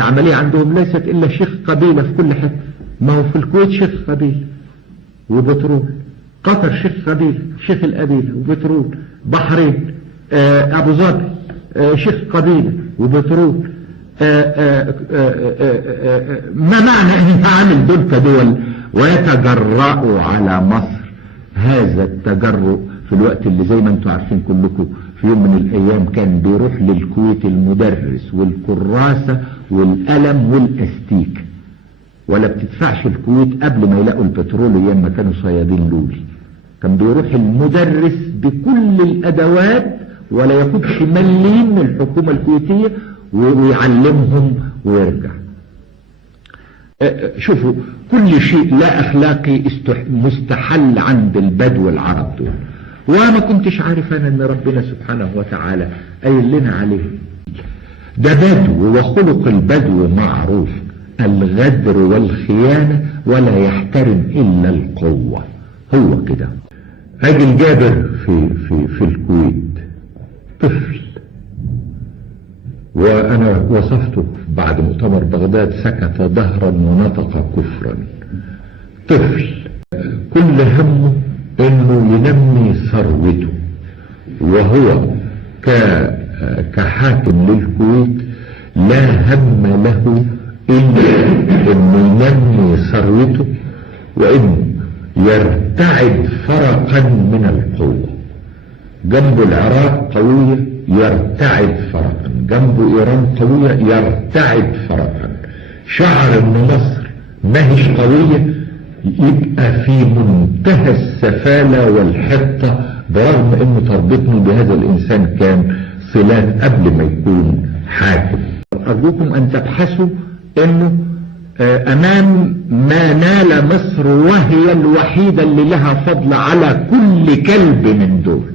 العملية عندهم ليست إلا شيخ قبيلة في كل حتة. ما هو في الكويت شيخ قبيلة وبترول، قطر شيخ قبيلة، شيخ القبيلة وبترول، بحرين أبو ظبي شيخ قبيلة وبترول. ما معنى أن عامل دول كدول ويتجرأوا على مصر هذا التجرؤ في الوقت اللي زي ما انتم عارفين كلكم في يوم من الأيام كان بيروح للكويت المدرس والكراسة والقلم والاستيك، ولا بتدفعش الكويت قبل ما يلاقوا البترول ايام ما كانوا صيادين لولي. كان بيروح المدرس بكل الأدوات ولا ياخدش مليم من الحكومة الكويتية ويعلمهم ويرجع. شوفوا كل شيء لا أخلاقي مستحل عند البدو العرب دول، وما كنتش عارف أنا أن ربنا سبحانه وتعالى قايل لنا عليه. ده بدو وخلق البدو معروف، الغدر والخيانة ولا يحترم إلا القوة. هو كده. راجل جابر في الكويت طفل، وأنا وصفته بعد مؤتمر بغداد سكت دهرا ونطق كفرا. طفل كل همه انه ينمي ثروته، وهو كحاكم للكويت لا هم له الا انه ينمي ثروته وانه يرتعد فرقا من القوة. جنب العراق قوية يرتعد فرقا، جنب ايران قوية يرتعد فرقا. شعر ان مصر ماهيش قوية يبقى في منتهى السفالة والحطة، برغم ان تربطني بهذا الانسان كان صلات قبل ما يكون حاكم. ارجوكم ان تبحثوا انه امام ما نال مصر وهي الوحيدة اللي لها فضل على كل كلب من دول،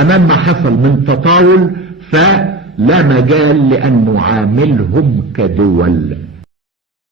امام ما حصل من تطاول فلا مجال لان نعاملهم كدول.